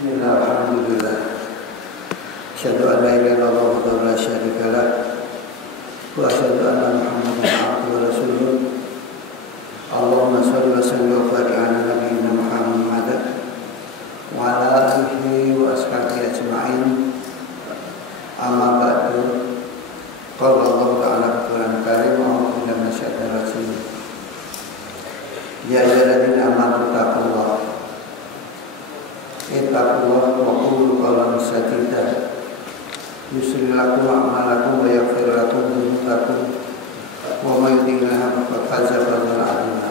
Bismillah, alhamdulillah. Asyhadu an la ilaha illallah wahdahu la syarika lah wa asyhadu anna Muhammadan abduhu wa rasuluh. Allahumma shalli wa sallim wa barik ala nabiyyina Muhammad wa ala alihi wa ashabihi ajma'in. Amma ba'du. Qala Allah ta'ala fi Qur'an karim wa a'udzu billahi minasyaitonir rajim. Ya ayyuhalladzina amanu taqullaha ittaqullah wa qulu qawlan sadida yuslih lakum a'malakum wa yaghfir lakum dhunubakum wa may yuti'illah faqad faza fawzan 'azima.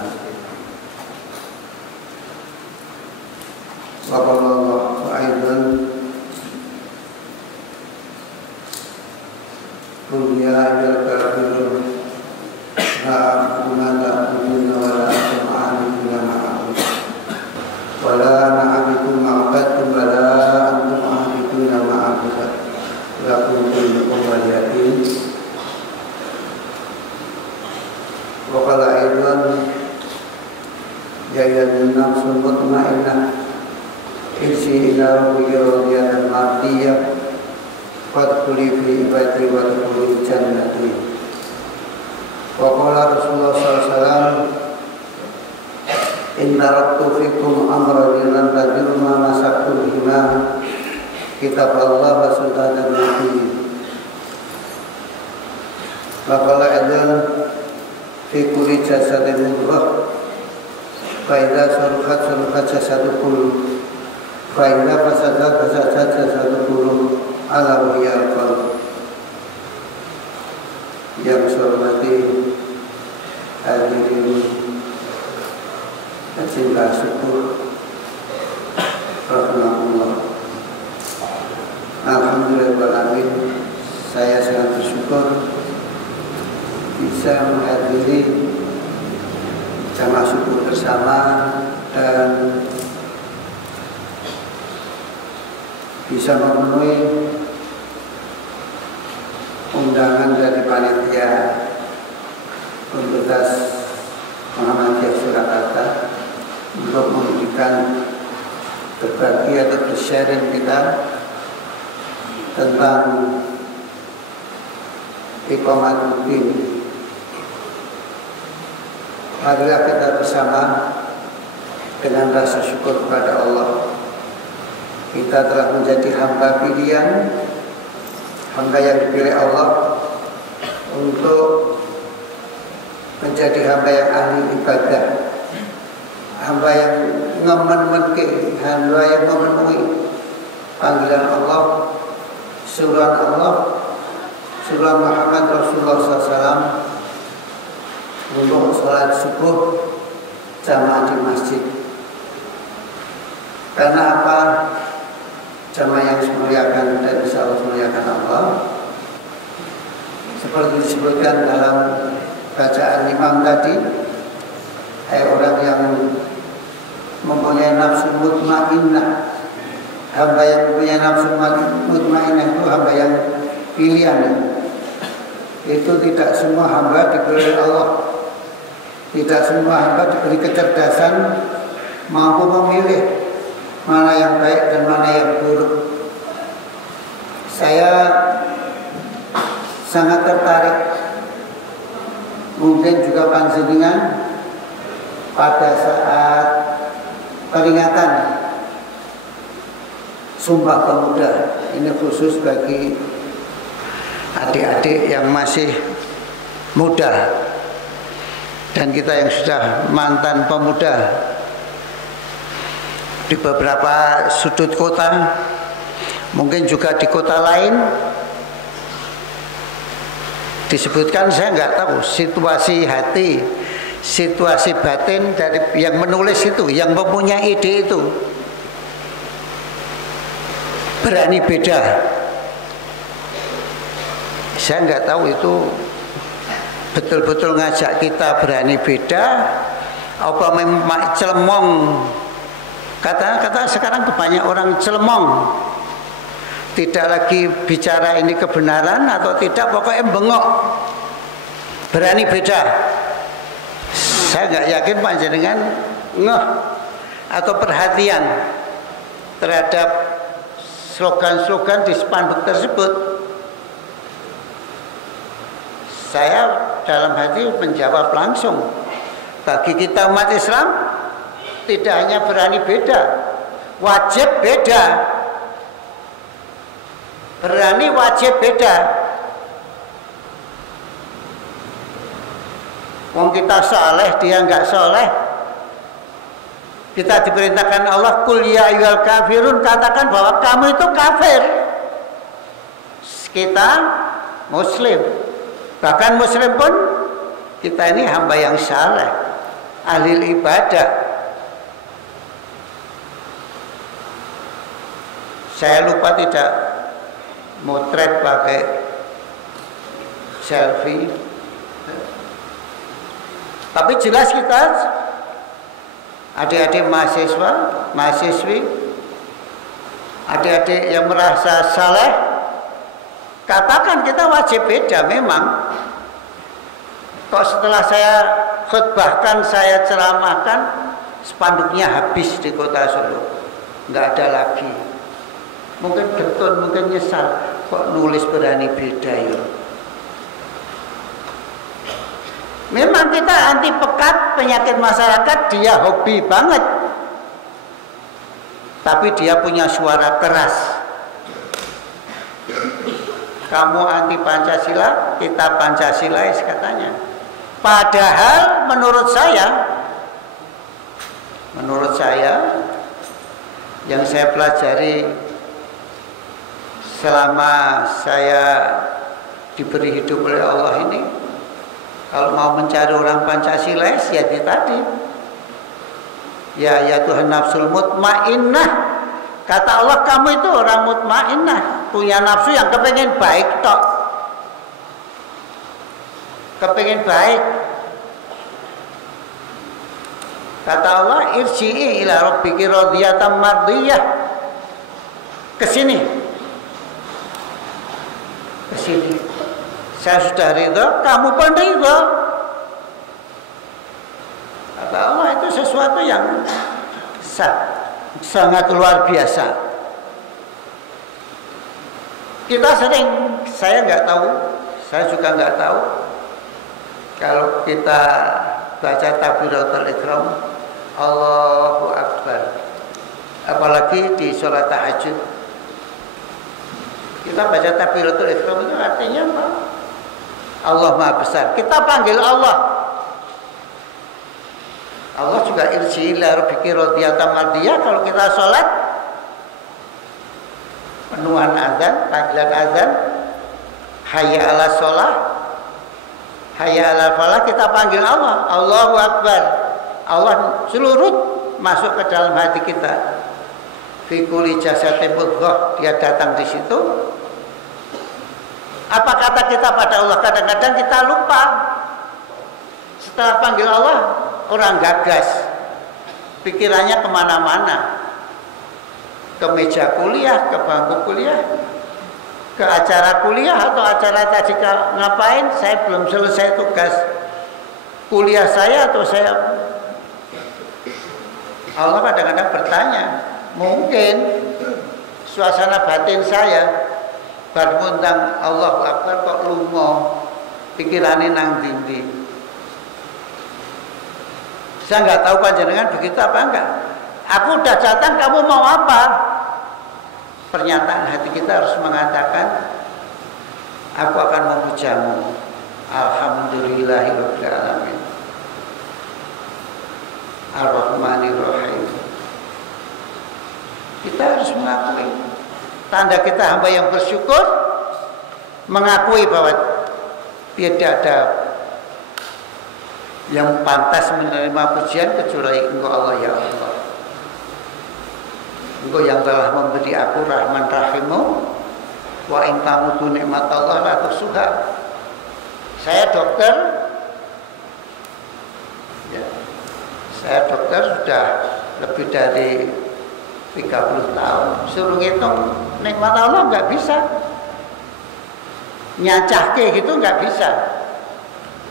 Wa qala Allah aidan qul ya ayyuhal kafirun la a'budu ma ta'buduna wa la antum a'buduna ma a'budu wa la na'budu ma a'badtum wa la antum a'buduna ma a'budu lakum dinukum waliya din. Wa qala aidan ya ayyuhan nafsul mutmainnah irji ila rabbika radiyatan mardiyah fadkhuli fi ibadi wa dkhuli jannati. Wa qala Rasulullah sallallahu alaihi wasallam inna rabtu fikum amran lan tadiru ma masaktum bima kitab Allah wa sunnah Nabi. Wa qala aidan fi kulli jasadin mudghah fa idza sarqat jasadul fa idza fasadat jasadul ala wahiyal qalb. Yang saya hormati hadirin cinta syukur rahmatullah. Alhamdulillahirrahmanirrahim. Saya sangat bersyukur bisa menghadiri jamaah syukur bersama dan bisa memenuhi undangan dari panitia Universitas Muhammadiyah Surakarta untuk memberikan berbagi atau bersharing kita tentang iqamatuddin. Marilah kita bersama dengan rasa syukur kepada Allah. Kita telah menjadi hamba pilihan, hamba yang dipilih Allah untuk menjadi hamba yang ahli ibadah, hamba yang ngemen-menke, hamba yang memenuhi panggilan Allah, suruhan Allah, suruhan Muhammad Rasulullah SAW untuk sholat subuh jamaah di masjid. Karena apa? Jamaah yang memuliakan dan insya Allah memuliakan Allah, seperti disebutkan dalam bacaan imam tadi, orang yang mempunyai nafsu mutmainnah, hamba yang mempunyai nafsu mutmainnah itu hamba yang pilihan. Itu tidak semua hamba diberi Allah, tidak semua hamba diberi kecerdasan mampu memilih mana yang baik dan mana yang buruk. Saya sangat tertarik, mungkin juga panjenengan, pada saat peringatan Sumpah Pemuda. Ini khusus bagi adik-adik yang masih muda dan kita yang sudah mantan pemuda. Di beberapa sudut kota, mungkin juga di kota lain, disebutkan, saya nggak tahu situasi hati, situasi batin dari yang menulis itu, yang mempunyai ide itu berani beda. Saya nggak tahu itu betul-betul ngajak kita berani beda, apa memang celemong. Kata sekarang banyak orang celemong, tidak lagi bicara ini kebenaran atau tidak, pokoknya bengok, berani beda. Saya nggak yakin panjenengan ngeh atau perhatian terhadap slogan-slogan di spanduk tersebut. Saya dalam hati menjawab langsung, bagi kita umat Islam tidak hanya berani beda, wajib beda. Berani wajib beda. Wong kita soleh, dia enggak soleh. Kita diperintahkan Allah, kul ya ayyuhal kafirun, katakan bahwa kamu itu kafir. Kita muslim. Bahkan muslim pun kita ini hamba yang saleh, ahli ibadah. Saya lupa tidak motret pakai selfie. Tapi jelas kita adik-adik mahasiswa, mahasiswi, adik-adik yang merasa saleh, katakan kita wajib beda memang. Kok setelah saya khutbahkan, saya ceramahkan, spanduknya habis di kota Solo, nggak ada lagi. Mungkin getun, mungkin nyesal, kok nulis berani beda ya. Memang kita anti pekat, penyakit masyarakat, dia hobi banget. Tapi dia punya suara keras. Kamu anti Pancasila, kita Pancasilais katanya. Padahal menurut saya yang saya pelajari selama saya diberi hidup oleh Allah ini, kalau mau mencari orang Pancasilais ya tadi, ya Tuhan nafsul mutmainnah, kata Allah kamu itu orang mutmainnah, punya nafsu yang kepengen baik tok, kepengen baik. Kata Allah, irji'i ila rabbiki radiyatan mardiyah. Kesini. Saya sudah ridha, kamu pun ridha. Kata Allah, itu sesuatu yang sangat luar biasa. Kita sering, saya nggak tahu, saya juga nggak tahu, kalau kita baca takbiratul ihram, Allahu Akbar, apalagi di sholat tahajud, kita baca takbiratul ihram itu artinya apa? Allah Maha Besar. Kita panggil Allah. Allah juga irji ila rabbiki radiyatan mardiyah. Kalau kita sholat, penuhan azan, panggilan azan, hayya ala sholah, hayya ala falah, kita panggil Allah, Allahu Akbar. Allah seluruh masuk ke dalam hati kita. Fi kulli jasadin mudghah, dia datang di situ. Apa kata kita pada Allah? Kadang-kadang kita lupa. Setelah panggil Allah, orang gagas, pikirannya kemana-mana, ke meja kuliah, ke bangku kuliah, ke acara kuliah, atau acara tadi ngapain, saya belum selesai tugas kuliah saya, atau saya. Allah kadang-kadang bertanya, mungkin suasana batin saya bar ngundang Allahu Akbar kok lunga, pikirane nang ndi. Saya nggak tahu panjenengan begitu apa enggak. Aku udah datang, kamu mau apa? Pernyataan hati kita harus mengatakan, aku akan memujamu. Alhamdulillahirabbil alamin. Ar-Rahmanir-Rahim. Kita harus mengakui. Tanda kita hamba yang bersyukur, mengakui bahwa tidak ada yang pantas menerima pujian kecuali Engkau Allah ya Allah. Engkau yang telah memberi aku Rahman Rahimu, wa in tamutu nikmatallah la tuhsuha. Saya dokter, ya, saya dokter sudah lebih dari 30 tahun. Suruh ngitung nikmat Allah nggak bisa, nyacahke gitu nggak bisa.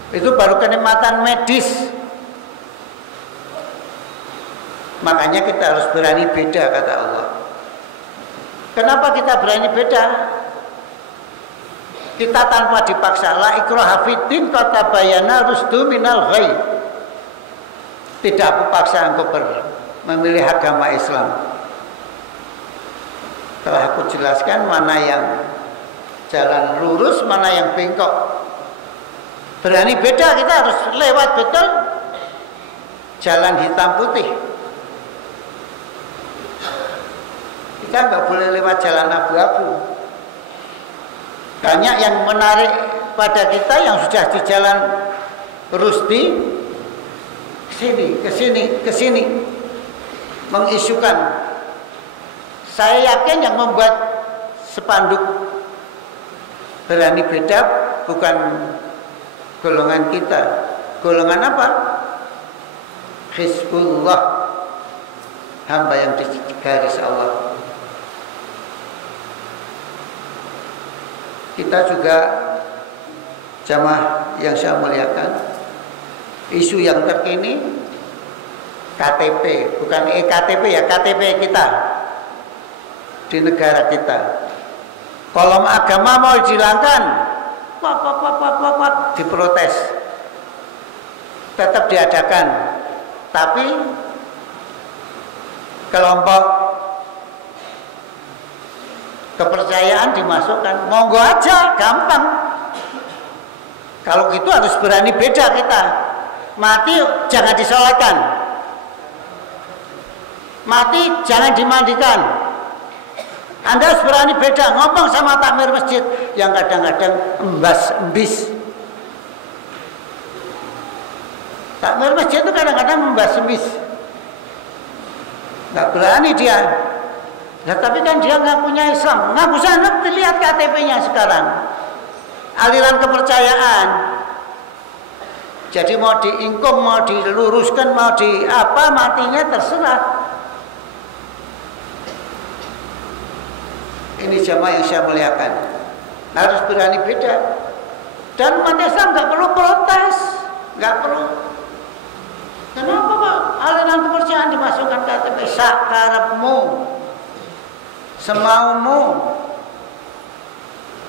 Itu baru kenikmatan medis. Makanya kita harus berani beda, kata Allah. Kenapa kita berani beda? Kita tanpa dipaksa. La ikraha fiddin qad tabayyana rusdu minal ghayy. Tidak aku paksa engkau memilih agama Islam. Telah aku jelaskan mana yang jalan lurus, mana yang bengkok. Berani beda, kita harus lewat betul jalan hitam putih. Kita nggak boleh lewat jalan abu-abu. Banyak yang menarik pada kita yang sudah di jalan rusdi, ke sini, mengisukan. Saya yakin yang membuat spanduk berani beda bukan golongan kita. Golongan apa? Hizbullah, hamba yang di garis Allah. Kita juga jamaah yang saya muliakan, isu yang terkini KTP, bukan EKTP ya, KTP kita di negara kita. Kolom agama mau dihilangkan, diprotes, tetap diadakan, tapi kelompok kepercayaan dimasukkan. Monggo aja, gampang. Kalau gitu harus berani beda kita. Mati jangan disolatkan, mati jangan dimandikan. Anda harus berani beda. Ngomong sama takmir masjid yang kadang-kadang embis. Takmir masjid itu kadang-kadang embis. Nggak berani dia. Nah, tapi kan dia nggak punya Islam. Nggak usah dilihat KTP-nya sekarang. Aliran kepercayaan. Jadi mau diingkum, mau diluruskan, mau di apa, matinya terserah. Ini jamaah yang saya muliakan. Harus berani beda. Dan umat Islam nggak perlu protes, nggak perlu. Kenapa Pak? Aliran kepercayaan dimasukkan KTP sakarepmu, semaumu.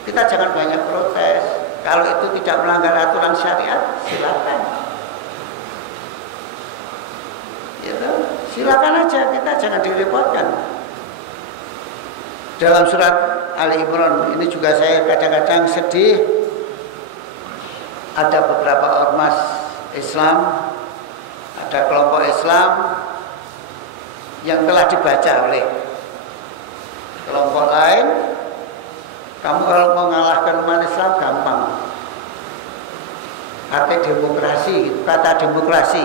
Kita jangan banyak protes. Kalau itu tidak melanggar aturan syariat, silakan. Ya, silakan aja, kita jangan direpotkan. Dalam surat Ali Imran ini juga saya kadang-kadang sedih. Ada beberapa ormas Islam, ada kelompok Islam yang telah dibaca oleh kelompok lain. Kamu kalau mau mengalahkan umat Islam gampang. Pakai demokrasi, kata demokrasi.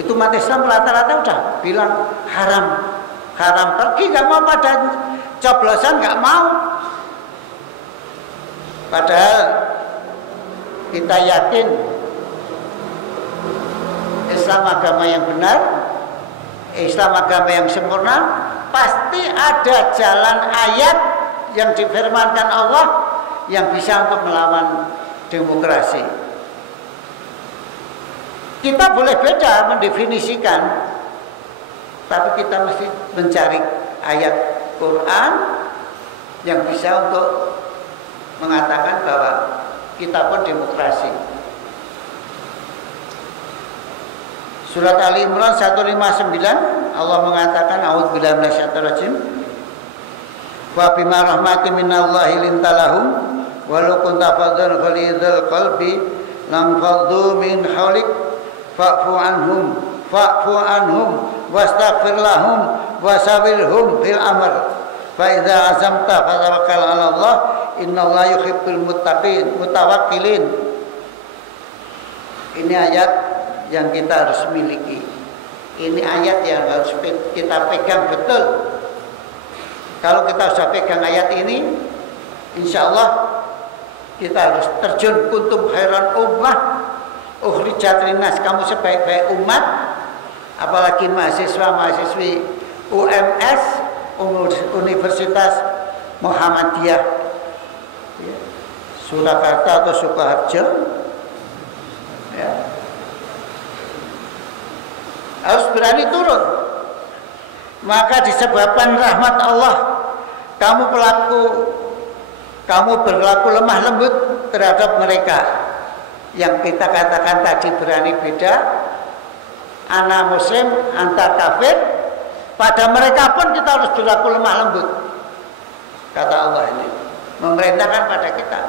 Itu umat Islam rata-rata udah bilang haram. Haram, pergi gak mau pada coblosan, gak mau. Padahal kita yakin Islam agama yang benar, Islam agama yang sempurna. Pasti ada jalan ayat yang difirmankan Allah yang bisa untuk melawan demokrasi. Kita boleh beda mendefinisikan, tapi kita mesti mencari ayat Quran yang bisa untuk mengatakan bahwa kita pun demokrasi. Surat Ali Imran 159 Allah mengatakan a'udzubillahi minasyaitonir rajim. Wa bima rahmatin minallahi lintalahum walau kunta faddan ghalidhal qalbi lam faddu min hawlik fa'fu anhum wastaghfir lahum wasawirhum fil amr fa idza azamta fatawakkal 'ala Allah innallaha yuhibbul mutawakkilin. Ini ayat yang kita harus miliki. Ini ayat yang harus kita pegang betul. Kalau kita sudah pegang ayat ini, insya Allah kita harus terjun kuntum khairan ummah ukhrijat linnas. Kamu sebaik-baik umat, apalagi mahasiswa-mahasiswi UMS, Universitas Muhammadiyah Surakarta atau Sukoharjo, ya, harus berani turun. Maka disebabkan rahmat Allah kamu berlaku lemah lembut terhadap mereka yang kita katakan tadi berani beda, ana muslim, anta kafir. Pada mereka pun kita harus berlaku lemah lembut. Kata Allah ini memerintahkan pada kita.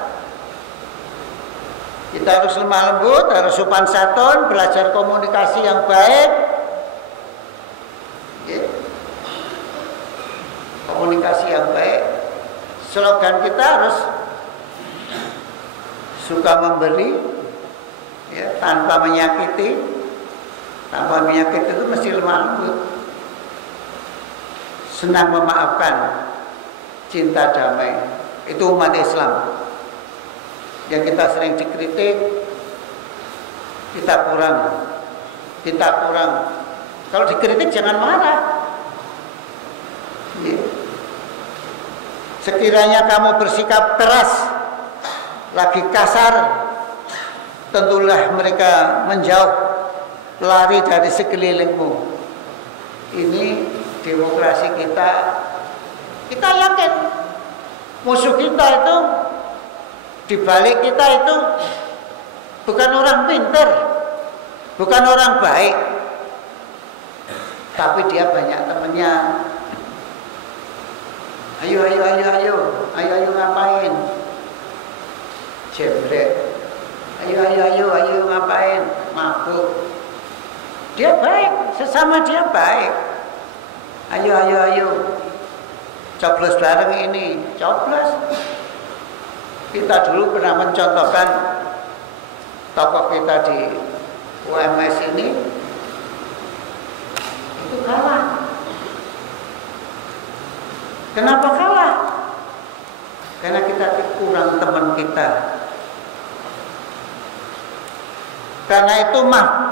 Kita harus lemah lembut, harus sopan santun, belajar komunikasi yang baik. Komunikasi yang baik. Slogan kita harus suka memberi, ya, tanpa menyakiti. Tanpa menyakiti itu mesti lemah lembut. Senang memaafkan, cinta damai. Itu umat Islam. Yang kita sering dikritik, kita kurang. Kalau dikritik jangan marah. Sekiranya kamu bersikap keras, lagi kasar, tentulah mereka menjauh, lari dari sekelilingmu. Ini demokrasi kita. Kita yakin musuh kita itu, dibalik kita itu bukan orang pintar, bukan orang baik, tapi dia banyak temannya. Ayo ngapain? Jebret. Ayo ngapain? Mabuk. Dia baik, sesama dia baik. Ayo. Coblos bareng ini, coblos. Kita dulu pernah mencontohkan tokoh kita di UMS ini, itu kalah. Kenapa kalah? Karena kita kurang teman kita. Karena itu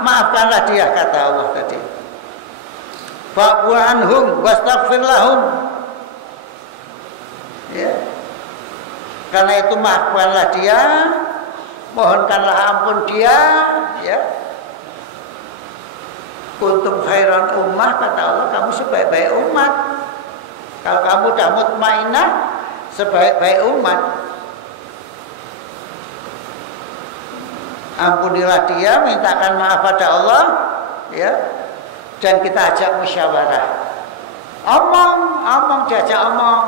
maafkanlah dia, kata Allah tadi. Fa'fu anhum wastaghfir lahum. Ya. Karena itu maafkanlah dia, mohonkanlah ampun dia, ya. Kuntum khairan ummah, kata Allah, kamu sebaik-baik umat. Kalau kamu dah mutmainah, sebaik-baik umat, ampunilah dia, mintakan maaf pada Allah, ya, dan kita ajak musyawarah. Omong, diajak omong.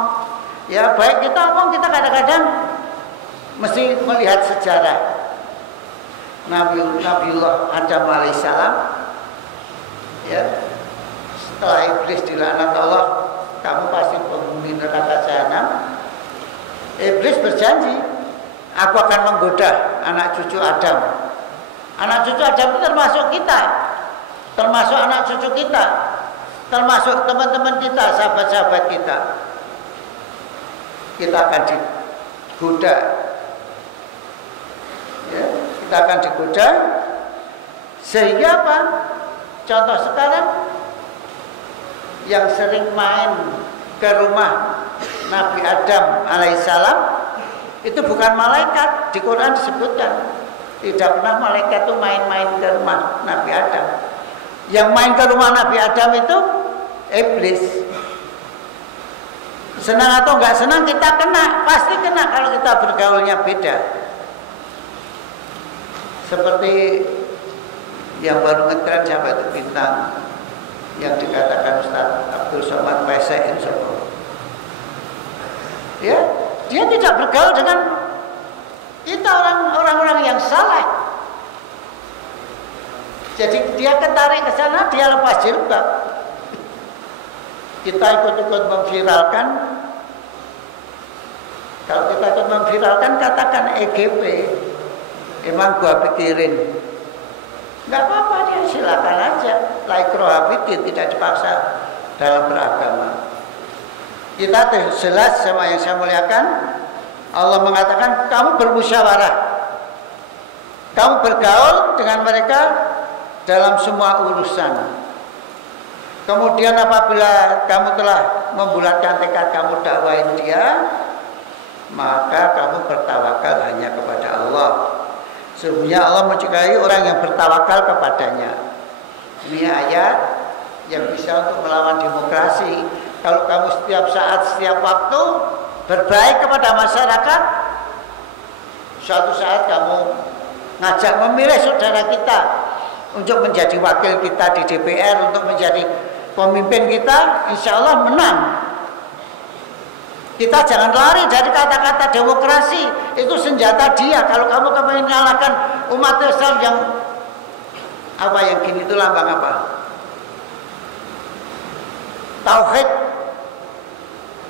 Ya, baik kita omong, kita kadang-kadang mesti melihat sejarah. Nabiullah Adam alaihissalam, ya, setelah iblis dilaknat Allah, kamu pasti penghuni neraka jahanam. Iblis berjanji, aku akan menggoda anak cucu Adam. Anak cucu Adam itu termasuk kita, termasuk anak cucu kita, termasuk teman-teman kita, sahabat-sahabat kita. Kita akan digoda, ya, kita akan digoda. Sehingga apa? Contoh sekarang, yang sering main ke rumah Nabi Adam alaihissalam itu bukan malaikat. Di Quran disebutkan tidak pernah malaikat itu main-main ke rumah Nabi Adam. Yang main ke rumah Nabi Adam itu iblis. Senang atau enggak senang kita kena, pasti kena kalau kita bergaulnya beda. Seperti yang baru ngetren siapa itu bintang yang dikatakan Ustaz Abdul Somad Pesek, insyaallah. Ya, dia tidak bergaul dengan kita orang-orang yang salah. Jadi dia ketarik ke sana, dia lepas jilbab. Kita ikut-ikut memviralkan. Kalau kita ikut memviralkan, katakan EGP. Emang gua pikirin. Enggak apa-apa, dia silakan aja. Laikroha bikin, tidak dipaksa dalam beragama. Kita jelas sama yang saya muliakan. Allah mengatakan kamu bermusyawarah, kamu bergaul dengan mereka dalam semua urusan. Kemudian apabila kamu telah membulatkan tekad kamu dakwain dia, maka kamu bertawakal hanya kepada Allah. Sesungguhnya Allah mencegah orang yang bertawakal kepadanya. Ini ayat yang bisa untuk melawan demokrasi, Kalau kamu setiap saat, setiap waktu berbaik kepada masyarakat, suatu saat kamu ngajak memilih saudara kita untuk menjadi wakil kita di DPR, untuk menjadi pemimpin kita, insya Allah menang. Kita jangan lari dari kata-kata demokrasi, itu senjata dia. Kalau kamu ingin mengalahkan umat Islam yang apa yang gini, itu lambang apa? Tauhid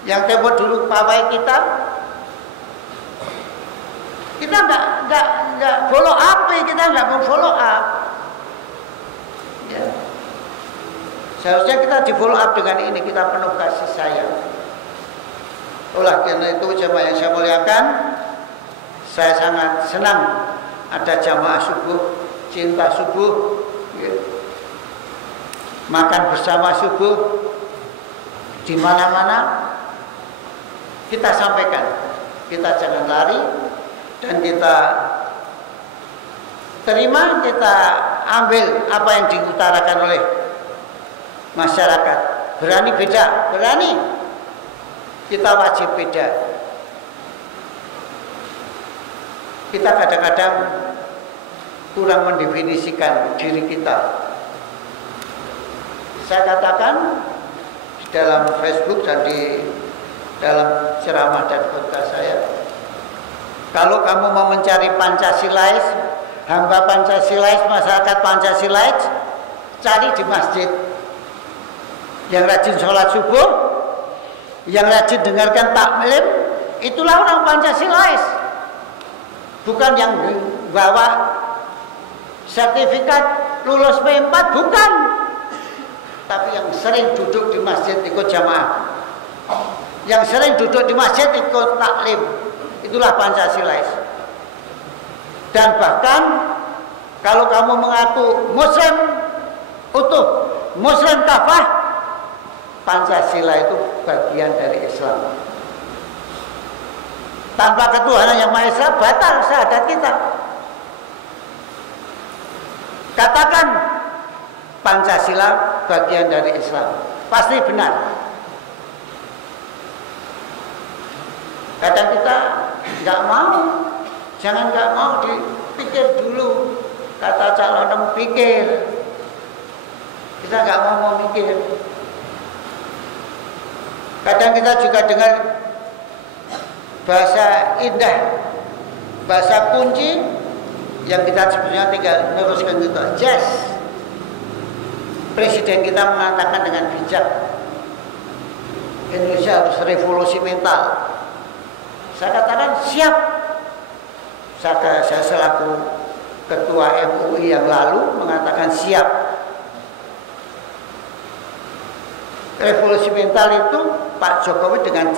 yang tempo dulu pawai kita nggak follow up, kita nggak mau follow up. Ya. Seharusnya kita di follow up dengan ini, kita penuh kasih sayang. Oleh karena itu jemaah yang saya muliakan, saya sangat senang ada jamaah subuh, cinta subuh, ya. Makan bersama subuh di mana-mana kita sampaikan, kita jangan lari dan kita terima, kita ambil apa yang diutarakan oleh masyarakat. Berani beda, berani. Kita wajib beda. Kita kadang-kadang kurang mendefinisikan diri kita. Saya katakan di dalam Facebook dan di dalam ceramah dan khutbah saya, kalau kamu mau mencari Pancasilais, hamba Pancasilais, masyarakat Pancasilais, cari di masjid. Yang rajin sholat subuh, yang rajin dengarkan taklim, itulah orang Pancasilais. Bukan yang bawa sertifikat lulus P4, bukan. Tapi yang sering duduk di masjid ikut jamaah, yang sering duduk di masjid ikut taklim, itulah Pancasilais. Dan bahkan kalau kamu mengaku Muslim utuh, Muslim kafah, Pancasila itu bagian dari Islam. Tanpa ketuhanan yang Maha Esa, batal syahadat kita. Katakan Pancasila bagian dari Islam, pasti benar. Kadang kita nggak mau, jangan nggak mau, dipikir dulu. Kata calon pikir, kita nggak mau mikir. Kadang kita juga dengar bahasa indah, bahasa kunci yang kita sebenarnya tinggal meneruskan gitu. Yes. Presiden kita mengatakan dengan bijak, Indonesia harus revolusi mental. Saya katakan siap. Saya selaku ketua MUI yang lalu mengatakan siap. Revolusi mental itu Pak Jokowi dengan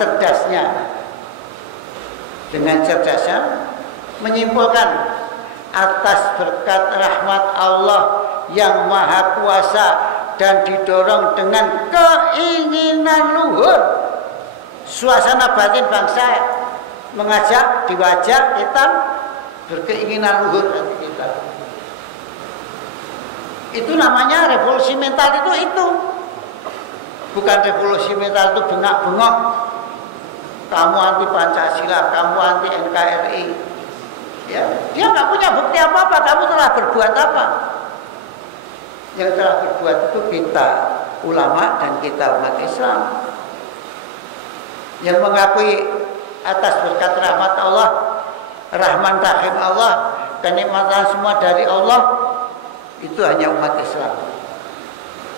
cerdasnya menyimpulkan atas berkat rahmat Allah yang Maha Kuasa dan didorong dengan keinginan luhur, suasana batin bangsa diwajak kita berkeinginan luhur hati kita. Itu namanya revolusi mental itu. Bukan revolusi mental itu bengak-bengok. Kamu anti Pancasila, kamu anti NKRI. Ya, dia nggak punya bukti apa-apa. Kamu telah berbuat apa? Yang telah berbuat itu kita ulama dan kita umat Islam yang mengakui atas berkat rahmat Allah, Rahman Rahim Allah, kenikmatan semua dari Allah. Itu hanya umat Islam.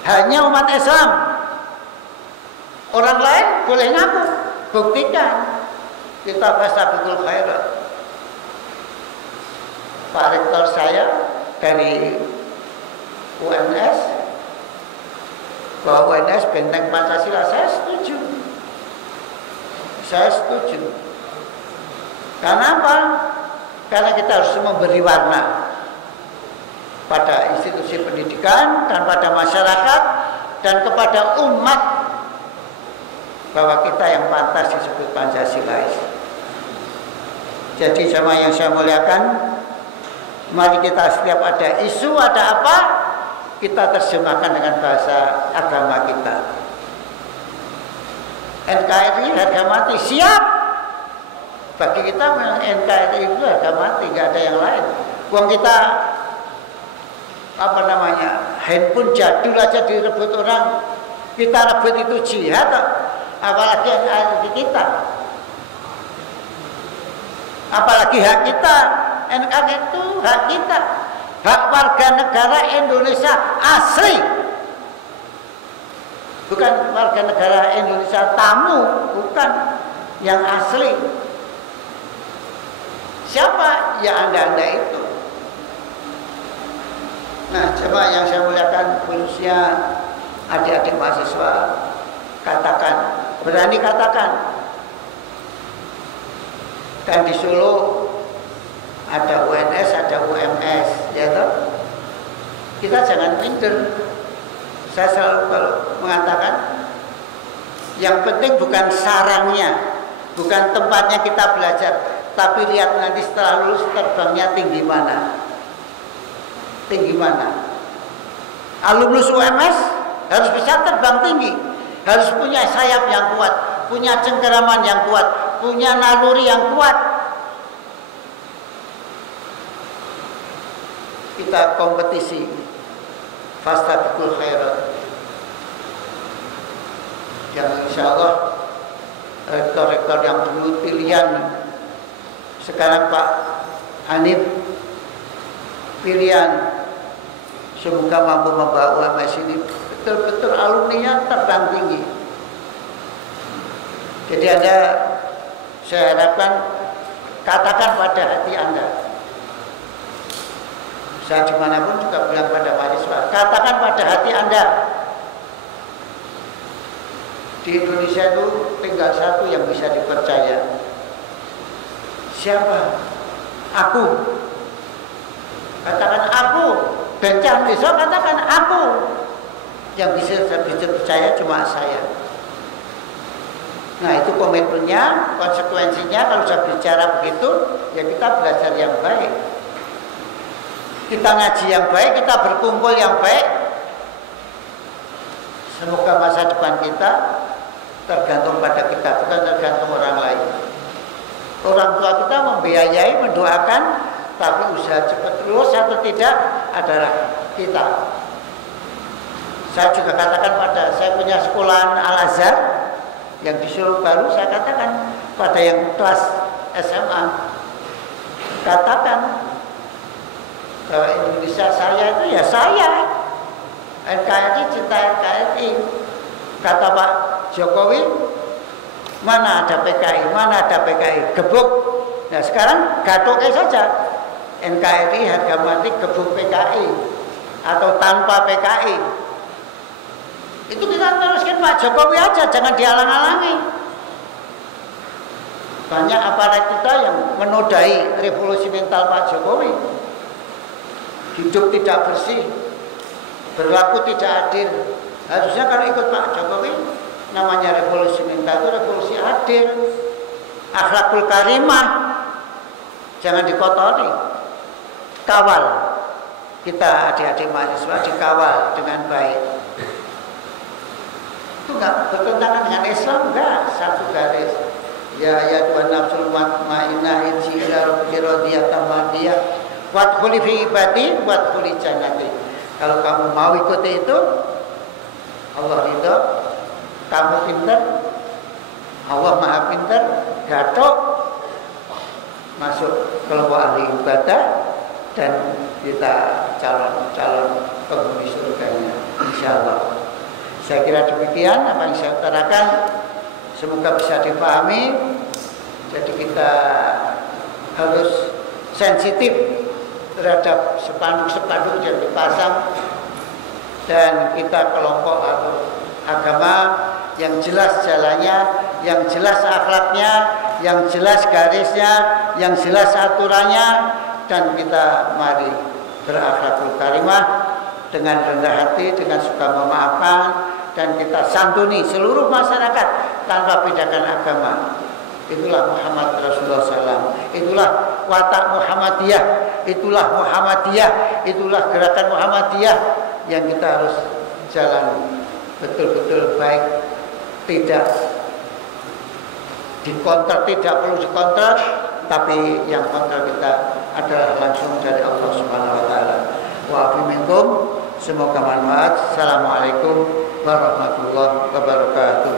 Hanya umat Islam. Orang lain boleh ngaku, buktikan. Kita fastabiqul khairat. Pak Rektor saya dari UNS, bahwa UNS benteng Pancasila, saya setuju. Karena apa? Karena kita harus memberi warna pada institusi pendidikan dan pada masyarakat dan kepada umat bahwa kita yang pantas disebut Pancasilais. Jadi jamaah yang saya muliakan, mari kita setiap ada isu, ada apa, kita terjemahkan dengan bahasa agama kita. NKRI harga mati, siap. Bagi kita memang NKRI itu harga mati, nggak ada yang lain. Uang kita handphone jadul aja direbut orang, kita rebut itu jihad, apalagi NKRI kita, apalagi hak kita. NKRI itu hak kita, hak warga negara Indonesia asli, bukan warga negara Indonesia tamu, bukan, yang asli. Siapa? Ya Anda itu. Nah, coba yang saya muliakan, khususnya adik-adik mahasiswa, katakan, berani katakan. Kan di Solo ada UNS, ada UMS, ya toh? Kita jangan minder. Saya selalu mengatakan, yang penting bukan sarangnya, bukan tempatnya kita belajar, tapi lihat nanti setelah lulus terbangnya tinggi mana. Tinggi mana? Alumnus UMS harus bisa terbang tinggi, harus punya sayap yang kuat, punya cengkeraman yang kuat, punya naluri yang kuat. Kita kompetisi, fastabiqul khairat. Yang insya Allah rektor-rektor yang dulu pilihan, sekarang Pak Hanif pilihan, semoga mampu membawa UMS ini betul-betul alumninya terbang tinggi. Jadi saya harapkan, katakan pada hati Anda. Saya dimanapun juga bilang pada mahasiswa, katakan pada hati Anda, di Indonesia itu tinggal satu yang bisa dipercaya. Siapa? Aku. Katakan aku. Bencang besok katakan aku. Yang bisa percaya cuma saya. Nah, itu komitmennya, konsekuensinya. Kalau saya bicara begitu, ya kita belajar yang baik, kita ngaji yang baik, kita berkumpul yang baik. Semoga masa depan kita tergantung pada kita, bukan tergantung orang lain. Orang tua kita membiayai, mendoakan, tapi usaha cepat lulus atau tidak adalah kita. Saya juga katakan saya punya sekolahan Al-Azhar yang di Solo Baru, saya katakan pada yang kelas SMA, katakan bahwa Indonesia saya itu ya saya. NKRI, cinta NKRI. Kata Pak Jokowi, mana ada PKI, mana ada PKI, gebuk. Nah sekarang gatuknya saja, NKRI harga mati, gebuk PKI atau tanpa PKI. Itu kita teruskan Pak Jokowi aja, jangan dihalang-halangi. Banyak aparat kita yang menodai revolusi mental Pak Jokowi. Hidup tidak bersih, berlaku tidak adil. Harusnya kalau ikut Pak Jokowi, namanya revolusi mental itu revolusi adil, akhlakul karimah, jangan dikotori. Kawal, kita adik-adik mahasiswa dikawal dengan baik. Itu enggak bertentangan dengan Islam, enggak, satu garis. Ya Tuhan nafsul mutmainnah inji ila rabbika radiyatan mardiyah wadkhuli fi ibadi wadkhuli jannati. Kalau kamu mau ikuti itu, Allah ridho, kamu pintar, Allah maha pintar, gatok, masuk kelompok ahli ibadah, dan kita calon penghuni surganya, insya Allah. Saya kira demikian apa yang saya utarakan, semoga bisa dipahami. Jadi kita harus sensitif terhadap spanduk-spanduk yang dipasang, dan kita kelompok atau agama yang jelas jalannya, yang jelas akhlaknya, yang jelas garisnya, yang jelas aturannya, dan kita mari berakhlakul karimah dengan rendah hati, dengan suka memaafkan, dan kita santuni seluruh masyarakat tanpa bedakan agama. Itulah Muhammad Rasulullah SAW. Itulah watak Muhammadiyah. Itulah Muhammadiyah. Itulah gerakan Muhammadiyah yang kita harus jalan betul-betul baik, tidak Dikontrak, tidak perlu dikontrak, tapi yang kontrak kita adalah langsung dari Allah Subhanahu wa taala. Wa afi minkum, semoga bermanfaat. Assalamualaikum warahmatullahi wabarakatuh.